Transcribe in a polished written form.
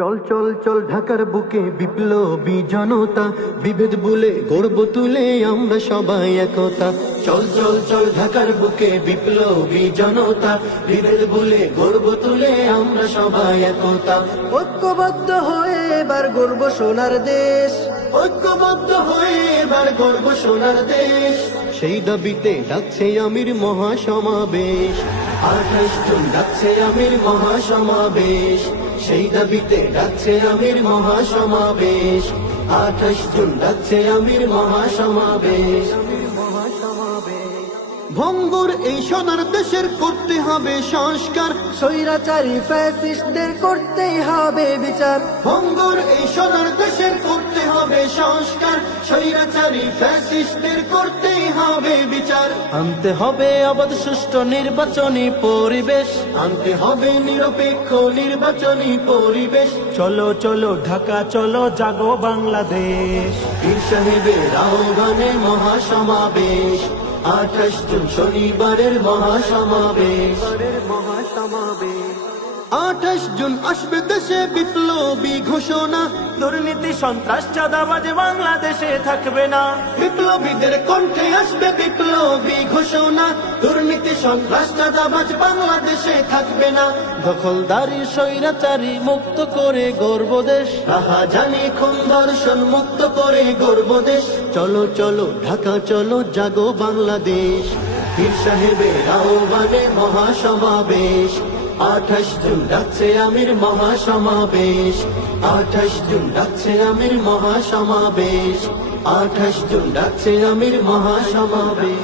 চল চল চল ঢাকার বুকে বিপ্লবী জনতা, বিভেদ ভুলে গর্ব তুলে আমরা সবাই একতা। চল চল চল ঢাকার বুকে বিপ্লবী জনতা, বিভেদ ভুলে গর্ব তুলে আমরা সবাই একতা। ঐক্যবদ্ধ হয়ে এবার গর্ব সোনার দেশ, ঐক্যবদ্ধ হয়ে এবার গর্ব সোনার দেশ। সেই দাবিতে ডাকছে আমির মহাসমাবেশ, 28 জুন ডাকছে আমির মহাসমাবেশ। সেই দাবিতে ডাকছে আমির মহাসমাবেশ, 28 জুন ডাকছে আমির মহাসমাবেশ। ভঙ্গুর এই সোনার দেশের করতে হবে সংস্কার, স্বৈরাচারী ফ্যাসিস্টদের করতেই হবে বিচার। ভঙ্গুর এই সোনার দেশের করতে হবে সংস্কার, স্বৈরাচারী ফ্যাসিস্টদের করতেই হবে বিচার। আনতে হবে অবাধ সুষ্ঠু নির্বাচনী পরিবেশ, আনতে হবে নিরপেক্ষ নির্বাচনী পরিবেশ। চলো চলো ঢাকা চলো জাগো বাংলাদেশ। পীর সাহেবের আহ্বানে মহাসমাবেশ, 28 জুন শনিবারের মহাসমাবেশ। 28 জুন আসবে দেশে বিপ্লবী ঘোষণা, দুর্নীতি সন্ত্রাস চাঁদাবাজ বাংলাদেশে থাকবে না। বিপ্লবীদের কণ্ঠে আসবে বিপ্লবী ঘোষণা, দুর্নীতি সন্ত্রাস চাঁদাবাজ বাংলাদেশে থাকবে না। দখলদারি স্বৈরাচারী মুক্ত করে গর্ব দেশ, রাহাজানি খুন ধর্ষণ মুক্ত করে গর্ব দেশ। চলো চলো ঢাকা চলো জাগো বাংলাদেশ, পীর সাহেবের আহ্বানে মহাসমাবেশ। 28 জুন ডাকছে আমির মহাসমাবেশ, 28 জুন ডাকছে আমির মহাসমাবেশ। 28 জুন ডাকছে আমির মহাসমাবেশ।